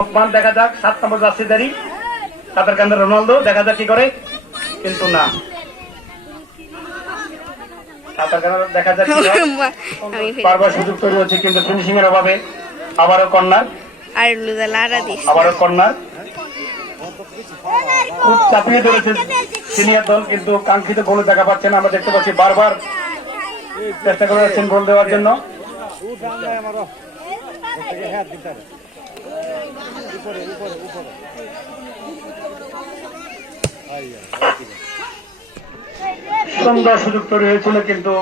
লোকমান দেখা যাক 7 নম্বর জার্সিধারী কাতারকান্দা রোনালদো, দেখা যাক কি করে, কিন্তু না দেখা যাক বারবার সুযোগ তৈরি হচ্ছে কিন্তু ফিনিশিং এর অভাবে আবারও কর্নার, আবারও কর্নার। খুব চাপিয়ে ধরেছে সিনিয়র দল কিন্তু কাঙ্ক্ষিত গোল দেখা পাচ্ছে না। আমরা দেখতে পাচ্ছি বারবার চেষ্টা করে যাচ্ছেন গোল দেওয়ার জন্য। সুন্দর সুযোগ তৈরি হয়েছিল কিন্তু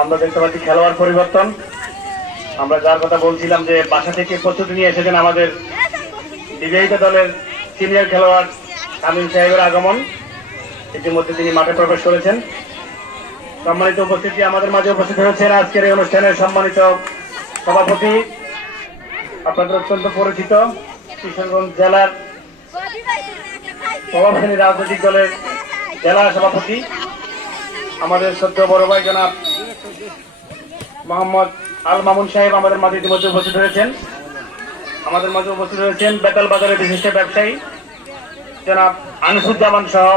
আমরা দেখতে পাচ্ছি খেলোয়াড় পরিবর্তন। আমরা যার কথা বলছিলাম যে বাসা থেকে প্রস্তুতি নিয়ে এসেছেন আমাদের বিজয়িত দলের সিনিয়র খেলোয়াড় আমিন সাহেবের আগমন, ইতিমধ্যে তিনি মাঠে প্রবেশ করেছেন। সম্মানিত উপস্থিতি, আমাদের মাঝে উপস্থিত হয়েছেন আজকের এই অনুষ্ঠানের সম্মানিত সভাপতি, আপনাদের অত্যন্ত পরিচিত কিশোরগঞ্জ জেলার প্রভাবশালী রাজনৈতিক দলের জেলা সভাপতি, আমাদের সদ্য বড় ভাই জনাব মোহাম্মদ আল মামুন সাহেব আমাদের মাঝে ইতিমধ্যে উপস্থিত হয়েছেন। আমাদের মাঝে উপস্থিত হয়েছেন বেতাল বাজারের বিশিষ্ট ব্যবসায়ী জনাব আনিসুজ্জামান সহ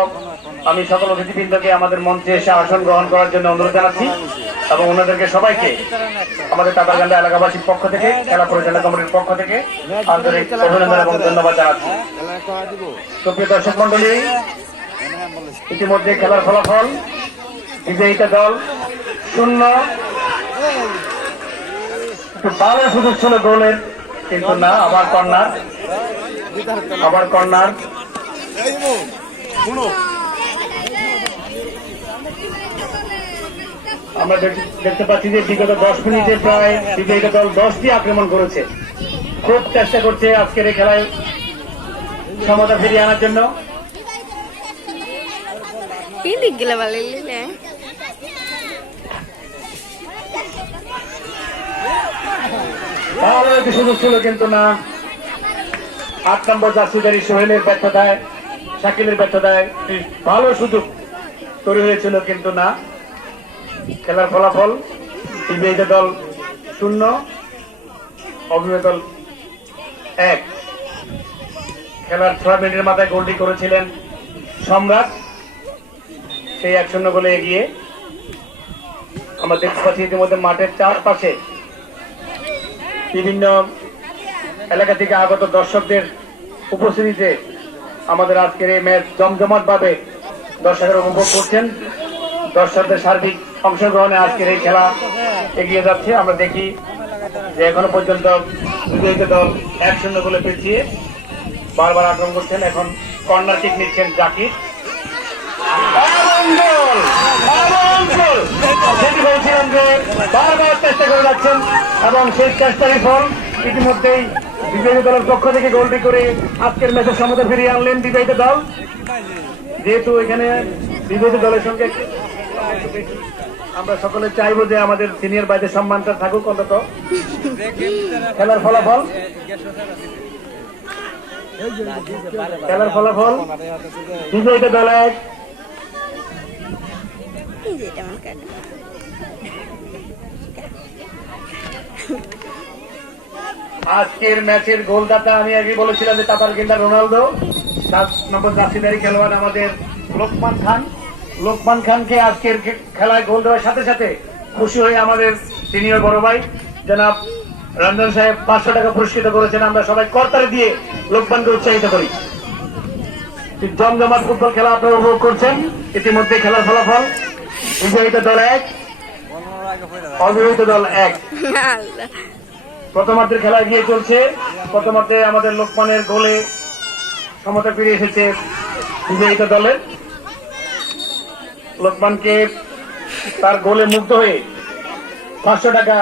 আমি সকল অতিথিবৃন্দকে আমাদের মঞ্চে এসে আসন গ্রহণ করার জন্য অনুরোধ জানাচ্ছি এবং ওনাদেরকে সবাইকে আমাদের কাতারকান্দা এলাকাবাসীর পক্ষ থেকে, খেলা পরিচালনা কমিটির পক্ষ থেকে আন্তরিক অভিনন্দন এবং ধন্যবাদ জানাচ্ছি। সুপ্রিয় দর্শক মন্ডলী, ইতিমধ্যে খেলার ফলাফল বিজয়িত দল 0। একটু ভালো সুযোগ ছিল গোলের, কিন্তু না, আবার কর্নার, আবার কর্নার। আমরা দেখতে পাচ্ছি যে বিগত 10 মিনিটে প্রায় বিজয়িত দল 10টি আক্রমণ করেছে। খুব চেষ্টা করছে আজকের এই খেলায় সমতা ফিরিয়ে আনার জন্য। ভালো একটি সুযোগ ছিল, কিন্তু না। 8 নম্বর জার্সিধারী সোহেলের ব্যর্থতায়, শাকিলের ব্যর্থতায় ভালো সুযোগ তৈরি হয়েছিল, কিন্তু না। খেলার ফলাফল বিজয়িত দল 0, অভিনয় দল 1। খেলার 6 মিনিটের মাথায় গোলটি করেছিলেন সম্রাট, সেই 1-0 গোলে এগিয়ে। আমরা দেখতে পাচ্ছি ইতিমধ্যে মাঠের চারপাশে বিভিন্ন এলাকা থেকে আগত দর্শকদের উপস্থিতিতে আমাদের আজকের এই ম্যাচ জমজমাট ভাবে দর্শকেরা উপভোগ করছেন। দর্শকদের সার্বিক অংশগ্রহণে আজকের এই খেলা এগিয়ে যাচ্ছে। আমরা দেখি যে এখনো পর্যন্ত বিজয়িত দল 1-0 গোলে পিছিয়ে বারবার আক্রমণ করছেন। এখন কর্নার কিক নিচ্ছেন জাকির, সেটি বলছিলাম যে বারবার চেষ্টা করে যাচ্ছেন এবং সেই চেষ্টারই ফল ইতিমধ্যেই বিজয়ী দলের পক্ষ থেকে গোলটি করে আজকের ম্যাচের সমতা ফিরিয়ে আনলেন বিজয়িত দল। যেহেতু এখানে বিজয়ী দলের সঙ্গে আমরা সকলে চাইবো যে আমাদের সিনিয়র বাইদের সম্মানটা থাকুক অন্তত। খেলার ফলাফল বিজয়ীত দল 1। আজকের ম্যাচের গোলদাতা আমি আগে বলেছিলাম যে কাতারকান্দা রোনালদো, 7 নম্বর জার্সিধারী খেলোয়াড় আমাদের লোকমান খান। লোকমান খানকে আজকের খেলায় গোল দেওয়ার সাথে সাথে খুশি হয়ে আমাদের সিনিয়র বড় ভাই জনাব রঞ্জন সাহেব 500 টাকা পুরস্কৃত করেছেন। আমরা সবাই করতালি দিয়ে লোকমানকে উৎসাহিত করি। জমজমাট ফুটবল খেলা আপনারা উপভোগ করছেন। ইতিমধ্যে খেলার ফলাফল বিজয়িত দল 1, অবিবাহিত দল 1। প্রথমার্ধের খেলা এগিয়ে চলছে। প্রথমার্ধে আমাদের লোকমানের গোলে সমতা ফিরে এসেছে বিজয়িত দলের। লোকমানকে তার গোলে মুগ্ধ হয়ে 500 টাকা